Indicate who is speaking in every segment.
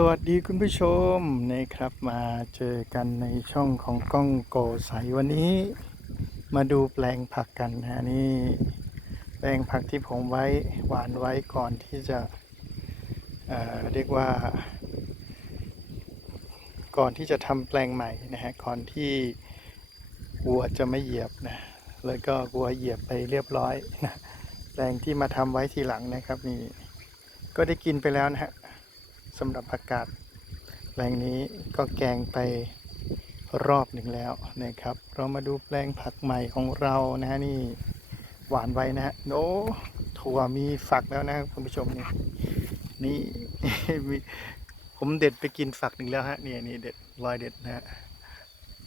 Speaker 1: สวัสดีคุณผู้ชมนะครับมาเจอกันในช่องของกล้องโกใสวันนี้ มาดูแปลงผักกันนะนี่ แปลงผักที่ผมไว้หวานไว้ก่อนที่จะเอ่อเรียกว่า ก่อนที่จะทำแปลงใหม่นะฮะก่อนที่วัวจะไม่เหยียบนะแล้วก็วัวเหยียบไปเรียบร้อยนะแปลงที่มาทำไว้ทีหลังนะครับนี่ก็ได้กินไปแล้วนะฮะ สำหรับผักกาดแปลงนี้ก็แกงไปรอบหนึ่งแล้วนะครับ เรามาดูแปลงผักใหม่ของเรานะฮะนี่หวานไว้นะฮะโอ้ถั่วมีฝักแล้วนะคุณผู้ชมนี่นี่มีผมเด็ดไปกินฝักหนึ่งแล้วฮะนี่นี่เด็ดรอยเด็ดนะฮะ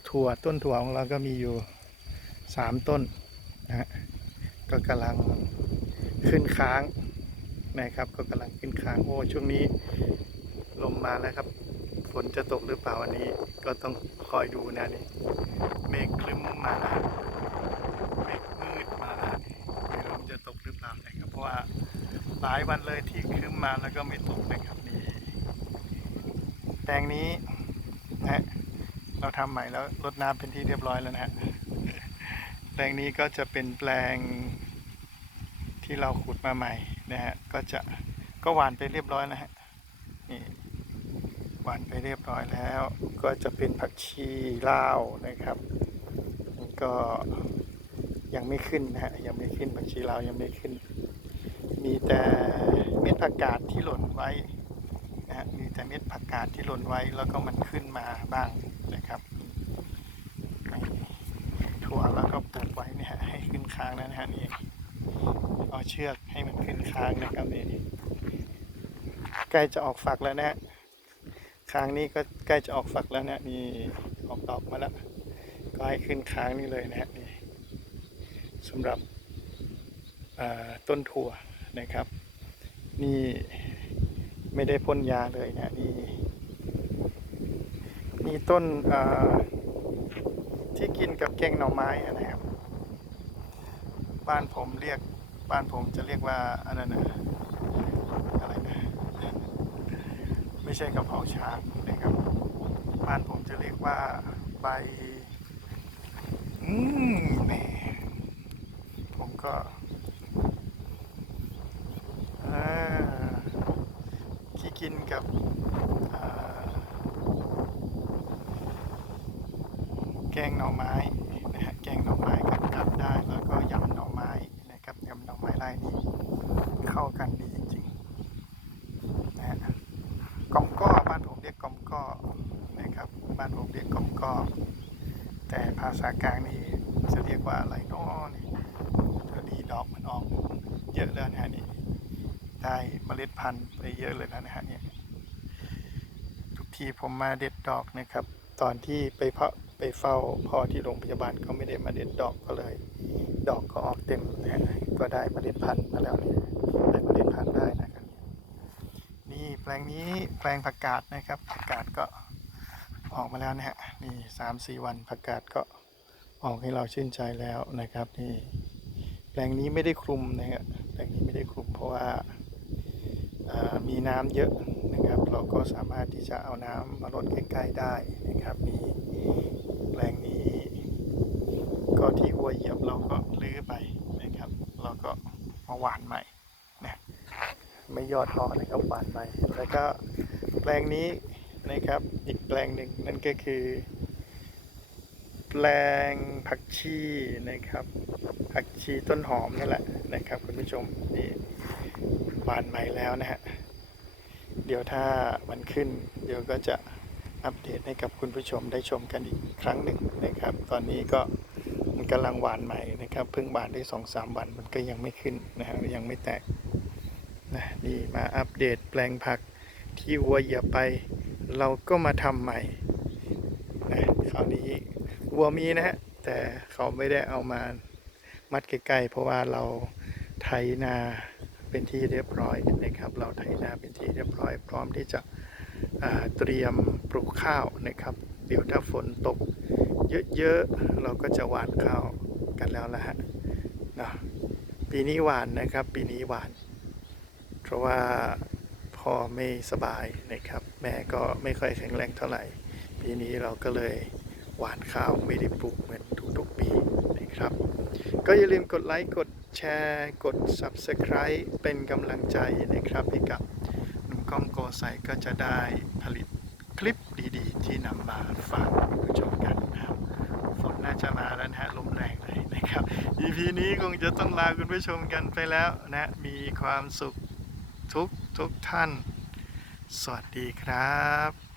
Speaker 1: ถั่วต้นถั่วของเราก็มีอยู่สามต้นนะฮะก็กำลังขึ้นค้างนะครับ ก็กำลังขึ้นค้างโอ้ช่วงนี้ ลมมาแล้วครับ ฝนจะตกหรือเปล่าวันนี้ ก็ต้องคอยดูนะนี่เมฆคลึ้มมาแล้วเมฆมืดมาแล้วไม่รู้จะตกหรือเปล่านะครับ เพราะว่าหลายวันเลยที่คลึ้มมาแล้วก็ไม่ตกนะครับนี่แปลงนี้นะเราทำใหม่แล้วรดน้ำเป็นที่เรียบร้อยแล้วนะฮะแปลงนี้ก็จะเป็นแปลงที่เราขุดมาใหม่นะฮะก็จะก็หวานไปเรียบร้อยแล้วฮะนี่านไปเรียบร้อยแล้ว ก็จะเป็นผักชีลาวนะครับก็ยังไม่ขึ้นนะฮะยังไม่ขึ้นผักชีลาวยังไม่ขึ้น มีแต่เม็ดผักกาดที่หล่นไว้นะฮะมีแต่เม็ดผักกาดที่หล่นไว้ แล้วก็มันขึ้นมาบ้างนะครับถั่วแล้วก็ปลูกไว้เนี่ยให้ขึ้นค้างนะฮะนี่เอาเชือกให้มันขึ้นค้างนะครับนี่ใกล้จะออกฝักแล้วนะฮะ ค้างนี้ก็ใกล้จะออกฝักแล้วนะนี่ยมีออกดอกมาแล้วก็ให้ขึ้นค้างนี่เลยนะฮะนี่สำหรับต้นถั่วนะครับ นี่ไม่ได้พ่นยาเลยนะนี่มีต้นที่กินกับแกงหน่อไม้อะนะครับ บ้านผมเรียกบ้านผมจะเรียกว่าอันนั้นนะอะไรนะ ไม่ใช่กระเพราช้างนะครับบ้านผมจะเรียกว่าใบอืมแหม่ผมก็ที่กินกับแกงหน่อไม้นะฮะแกงหน่อไม้กับกับได้ แล้วก็ยำหน่อไม้นะครับยำหน่อไม้ไร่นี่เข้ากันดีจริงๆนะฮะ กอมก้อบ้านผมเรียกกอมก้อนะครับบ้านผมเรียกกอมก้อแต่ ภาษากลางนี่จะเรียกว่าอะไรเนาะนี่พอดีดอกมันออกเยอะแล้วนะฮะนี่ได้เมล็ดพันธุ์ไปเยอะเลยนะนะฮะเนี่ยทุกทีผมมาเด็ดดอกนะครับ ตอนที่ไปเพาะไปเฝ้าพ่อที่โรงพยาบาลก็ไม่ได้มาเด็ดดอกก็เลย ดอกก็ออกเต็มนะฮะก็ได้เมล็ดพันธุ์มาแล้วเนี่ยได้เมล็ดพันธุ์ได้นะครับนี่แปลงนี้แปลงผักกาดนะครับผักกาดก็ ออกมาแล้วนะฮะนี่สามสี่วันผักกาดก็ออกให้เราชื่นใจแล้วนะครับนี่แปลงนี้ไม่ได้คลุมนะฮะแปลงนี้ไม่ได้คลุมเพราะว่าามีน้ำเยอะนะครับ เราก็สามารถที่จะเอาน้ำมาลดใกล้ๆได้นะครับมีแปลงนี้ก็ที่วัวเหยียบเราก็ลื้อไปนะครับ เราก็มาหว่านใหม่ไม่ยอดท้อนะครับหวานไปแล้วก็แปลงนี้ นะครับ อีกแปลงหนึ่งนั่นก็คือ แปลงผักชีนะครับ ผักชีต้นหอมนั่แหละนะครับ คุณผู้ชมนี่หวานใหม่แล้วนะฮะเดี๋ยวถ้ามันขึ้น เดี๋ยวก็จะอัปเดตให้กับคุณผู้ชมได้ชมกันอีกครั้งหนึ่งนะครับ ตอนนี้ก็มันกำลังหวานใหม่นะครับเพิ่งหวานได้สองสามวันมันก็ยังไม่ขึ้นนะฮะยังไม่แตกนะนี่มาอัปเดตแปลงผักที่วัวเหยียบไป เราก็มาทำใหม่นะคราวนี้วัวมีนะฮะแต่เขาไม่ได้เอามามัดใกล้ๆเพราะว่าเราไถนาเป็นที่เรียบร้อยนะครับ เราไถนาเป็นที่เรียบร้อย พร้อมที่จะเตรียมปลูกข้าวนะครับ เดี๋ยวถ้าฝนตกเยอะๆเราก็จะหว่านข้าวกันแล้วละฮะนะปีนี้หวานนะครับ ปีนี้หวาน เพราะว่าพ่อไม่สบายนะครับ แม่ก็ไม่ค่อยแข็งแรงเท่าไหร่ ปีนี้เราก็เลยหวานข้าวไม่ได้ปลูกเหมือนทุกๆปีนะครับ ก็อย่าลืมกดไลค์กดแชร์กด Subscribe เป็นกำลังใจนะครับให้กับหนุ่มกล้องโกไซก็จะได้ผลิตคลิปดีๆ ที่นำมาฝากผู้ชมกันนะครับฝนน่าจะมาแล้วนะฮะลมแรงเลยนะครับ EP นี้คงจะต้องลาคุณผู้ชมกันไปแล้วนะ มีความสุขทุกทุกท่าน สวัสดีครับ